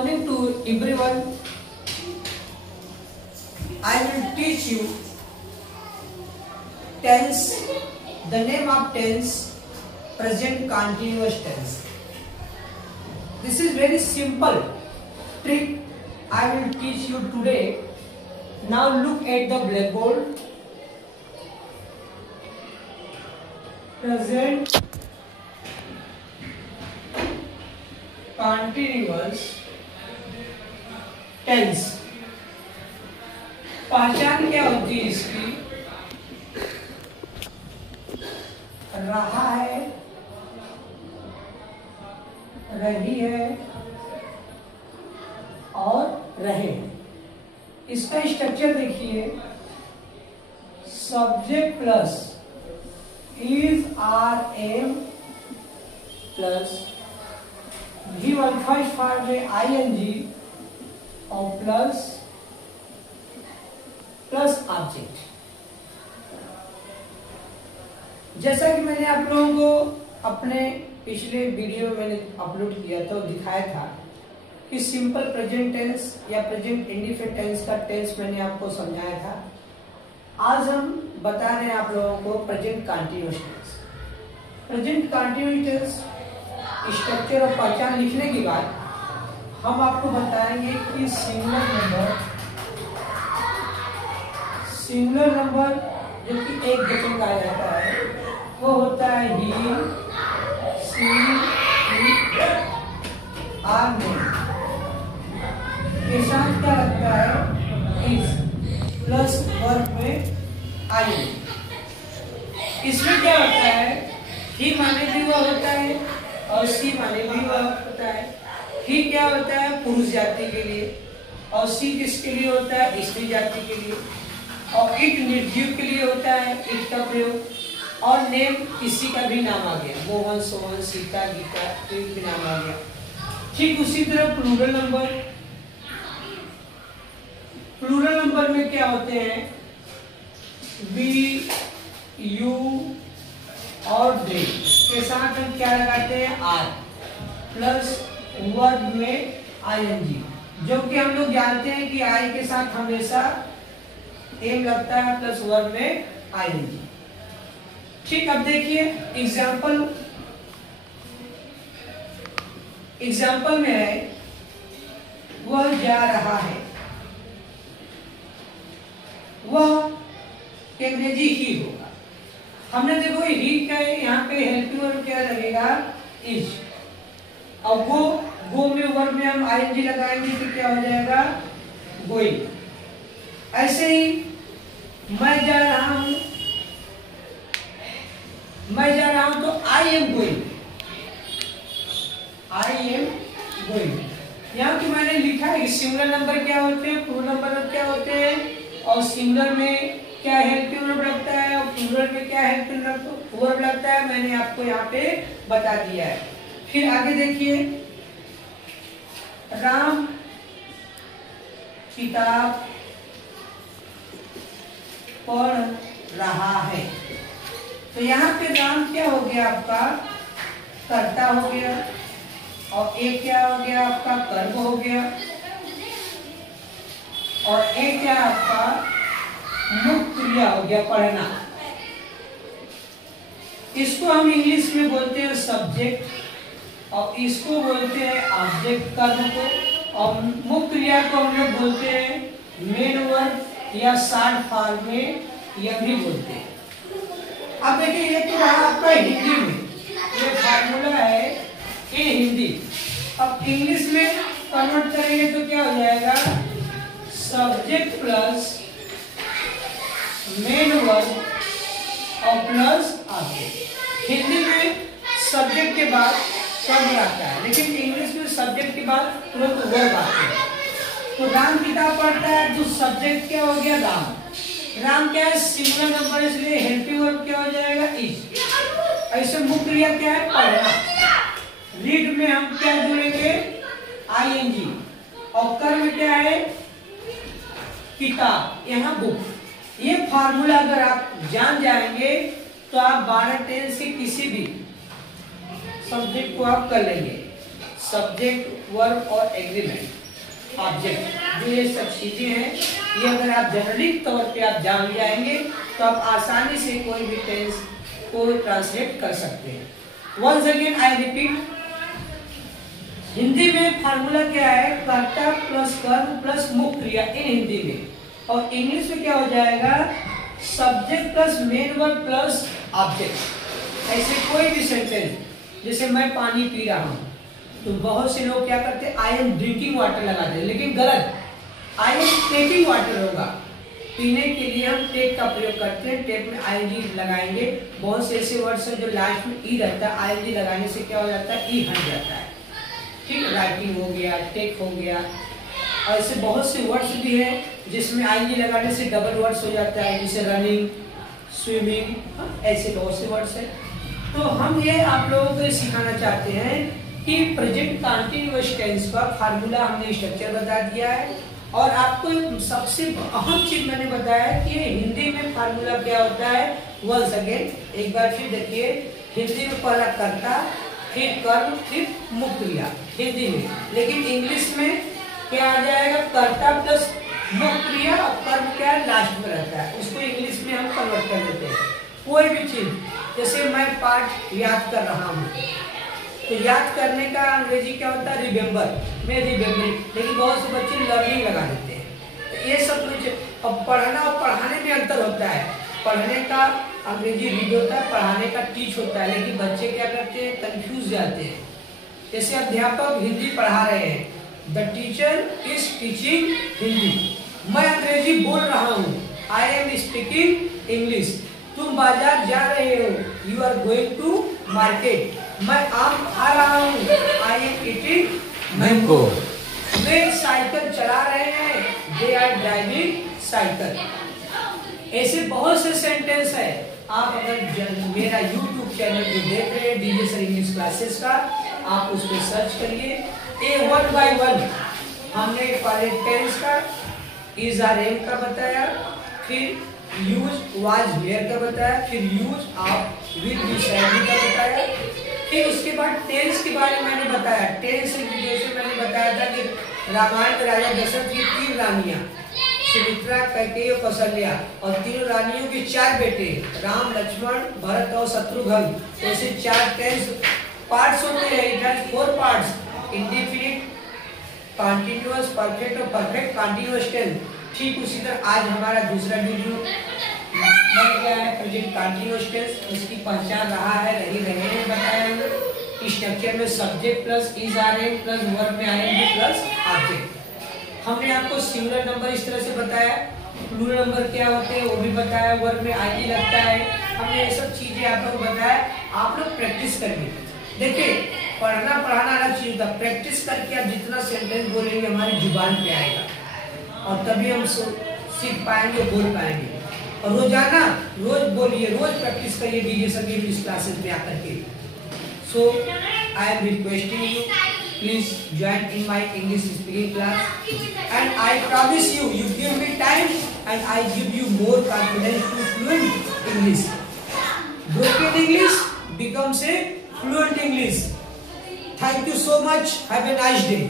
morning to everyone. I will teach you tense, the name of tense, present continuous tense. This is very simple trick I will teach you today. Now look at the blackboard. Present continuous tense. पहचान क्या होती है इसकी? रहा है, रही है और रहे। इसका स्ट्रक्चर देखिए, subject plus is are am plus V1 first form में ING और प्लस ऑब्जेक्ट। जैसा कि मैंने आप लोगों को अपने पिछले वीडियो में मैंने अपलोड किया था, दिखाया था कि सिंपल प्रेजेंट टेंस या प्रेजेंट इंडिफिनिट टेंस का टेंस मैंने आपको समझाया था। आज हम बता रहे हैं आप लोगों को present continuous tense. Present continuous tense structure और पहचान लिखने के बाद हम आपको बताएंगे कि सिंगुलर नंबर जो कि एक वचन का जाता है वो होता है ही, सी, आर में के साथ क्या लगता है इस प्लस वर्ब में आई। इसमें क्या होता है, ही माने भी वह होता है और सी माने भी वह होता है। ही क्या होता है, पुरुष जाति के लिए, और सी किसके लिए होता है, स्त्री जाति के लिए, और इट निर्जीव के लिए होता है इट का प्रयोग, और नेम किसी का भी नाम आ गया, मोहन, सोहन, सीता, गीता, कोई भी नाम आ गया। ठीक उसी तरह प्लूरल नंबर में क्या होते हैं, वी, यू और दे के साथ हम क्या लगाते हैं, आर प्लस वर्ब में ING, जो कि हम लोग जानते हैं कि आई के साथ हमेशा एम लगता है प्लस वर्ब में ING। ठीक, अब देखिए एग्जाम्पल में है वह जा रहा है, वह अंग्रेजी ही होगा। हमने देखो ही का यहाँ पे हेल्पिंग वर्ब क्या लगेगा, इज, और गो में वर्ब में हम ING लगाएंगे तो क्या हो जाएगा, गोइंग। ऐसे ही मैं जा रहा हूं तो I am going। यहाँ की मैंने लिखा है कि सिंगुलर नंबर क्या होते हैं, प्लूरल नंबर क्या होते हैं, और सिंगुलर में क्या हेल्पिंग वर्ब लगता है और प्लूरल में क्या हेल्पिंग वर्ब लगता है, मैंने आपको यहाँ पे बता दिया है। फिर आगे देखिए, राम किताब पढ़ रहा है। तो यहाँ पे राम क्या हो गया, आपका कर्ता हो गया, और एक क्या हो गया, आपका कर्म हो गया, और एक क्या आपका मुख्य क्रिया हो गया, पढ़ना। इसको हम इंग्लिश में बोलते हैं सब्जेक्ट, और इसको बोलते हैं ऑब्जेक्ट कर्म को, और मुख्य क्रिया को हम लोग बोलते हैं मेन वर्ब या शॉर्ट फॉर्म में यह भी बोलते हैं। अब देखिए, ये तो रहा आपका हिंदी में, ये फार्मूला है ये हिंदी। अब इंग्लिश में कन्वर्ट करेंगे तो क्या हो जाएगा, सब्जेक्ट प्लस मेन वर्ब और प्लस ऑब्जेक्ट। हिंदी में सब्जेक्ट के बाद वर्ब आता है, लेकिन इंग्लिश में सब्जेक्ट के बाद तुरंत वर्ब आता है। तो राम किताब पढ़ता है तो सब्जेक्ट क्या हो गया, राम। राम क्या है, सिंगुलर नंबर, इसलिए हेल्पिंग वर्ब क्या हो जाएगा, इज। ऐसे मुख्य क्रिया क्या है, पढ़ना। रीड में हम क्या जोड़ेंगे, ING, और कर्म क्या है, किताब, यहाँ बुक। ये फार्मूला अगर आप जान जाएंगे तो आप 12 टेंस के किसी भी सब्जेक्ट को आप कर लेंगे। सब्जेक्ट, वर्ब और एग्रीमेंट, ऑब्जेक्ट, जो ये सब चीजें हैं, ये अगर आप जनरली तौर पे आप जान जाएंगे तो आप आसानी से कोई भी टेंस को ट्रांसलेट कर सकते हैं। Once again I repeat, Hindi में फार्मूला क्या है? कर्ता प्लस कर्म प्लस मुख्य क्रिया इन हिंदी में, और इंग्लिश में क्या हो जाएगा? Subject plus main verb plus object. ऐसे कोई भी सेंटेंस, जैसे मैं पानी पी रहा हूं, तो बहुत से लोग क्या करते हैं? आई एम ड्रिंकिंग वाटर लगाते हैं, लेकिन गलत, आई एम टेकिंग वाटर होगा। पीने के लिए हम टेक का प्रयोग करते हैं, टेक में आईएनजी लगाएंगे। बहुत से ऐसे वर्ड्स हैं जो लास्ट में ई रहता है, आईएनजी लगाने से क्या हो जाता है? ई हट जाता है। ठीक, राइटिंग हो गया, टेक हो गया, और ऐसे बहुत से वर्ड्स भी हैं जिसमें आईएनजी लगाने से डबल वर्ड्स हो जाता है, जैसे रनिंग, स्विमिंग, ऐसे बहुत से वर्ड्स हैं। तो हम ये आप लोगों को सिखाना चाहते हैं कि प्रेजेंट कंटीन्यूअस टेंस का फार्मूला हमने स्ट्रक्चर बता दिया है, और आपको सबसे अहम चीज मैंने बताया कि हिंदी में फार्मूला क्या होता है। वंस अगेन एक बार फिर देखिए, हिंदी में पहला कर्ता, फिर कर्म, फिर मुख्य क्रिया हिंदी में, लेकिन इंग्लिश में क्या आ जाएगा? कर्ता प्लस मुख्य क्रिया, और कर्म क्या लास्ट में रहता है, उसको इंग्लिश में हम कन्वर्ट कर देते हैं। कोई भी चीज, जैसे मैं पाठ याद कर रहा हूँ, तो याद करने का अंग्रेजी क्या होता है? रिमेम्बर, मैं रिमेम्बरिंग, लेकिन बहुत से बच्चे लर्निंग लगा देते हैं। तो ये सब कुछ, अब पढ़ना और पढ़ाने में अंतर होता है। पढ़ने का अंग्रेजी रीड होता है, पढ़ाने का टीच होता है, लेकिन बच्चे क्या करते हैं? कंफ्यूज जाते हैं। जैसे अध्यापक हिंदी पढ़ा रहे हैं, the teacher is teaching Hindi, मैं अंग्रेजी बोल रहा हूँ, आई एम स्पीकिंग इंग्लिश। तुम बाजार जा रहे हो, you are going to market, मैं आम खा रहा हूँ, आई एम ईटिंग मैंगो। वे साइकिल चला रहे हैं, दे आर ड्राइविंग साइकिल। ऐसे बहुत से सेंटेंस है। आप अगर मेरा YouTube चैनल जो देख रहे हैं डीजे सर इंग्लिश क्लासेस का, आप उस पर सर्च करिए। ए 1 by 1 हमने पहले टेंस का, इज आर एम का बताया, फिर यूज वाज वेयर का बताया, फिर use of will be sad का बताया, फिर उसके बाद टेंस के बारे में मैंने बताया। टेंस जैसे मैंने बताया था कि रामायण में राजा दशरथ की 3 रानियां, सुमित्रा, कैकेयी और कौशल्या, और तीनों रानियों के 4 बेटे, राम, लक्ष्मण, भरत और शत्रुघ्न। तो ऐसे 4 टेंस पार्ट्स होते हैं। It has 4 parts, indefinite, continuous, perfect और परफेक्ट कंटीन्यूअस टेंस। ठीक उसी तरह आज हमारा दूसरा वीडियो बन गया है प्रेजेंट कंटीन्यूअस टेंस, इसकी पहचान रहा है, रही बताया हमने। स्ट्रक्चर में subject plus is are am plus verb में आईएनजी प्लस ऑब्जेक्ट। हमने आपको सिंगुलर नंबर इस तरह से बताया, प्लूरल नंबर क्या होते हैं वो भी बताया, वर्ब में आईएनजी लगता है, हमने ये सब चीजें आप लोग बताया। आप लोग प्रैक्टिस करिए। देखिए, पढ़ना पढ़ाना अलग चीज होता है, प्रैक्टिस करके आप जितना सेंटेंस बोलेंगे हमारी जुबान पे आएगा, और तभी हम सीख पाएंगे, बोल पाएंगे। और रोजाना रोज बोलिए, रोज प्रैक्टिस करिए डीजे सर इंग्लिश क्लासेस में आकर के। So I am requesting you, please join in my English speaking class, and I promise you, you give me time and I give you more confidence to fluent English. Broken English becomes a fluent English. Thank you so much. Have a nice day.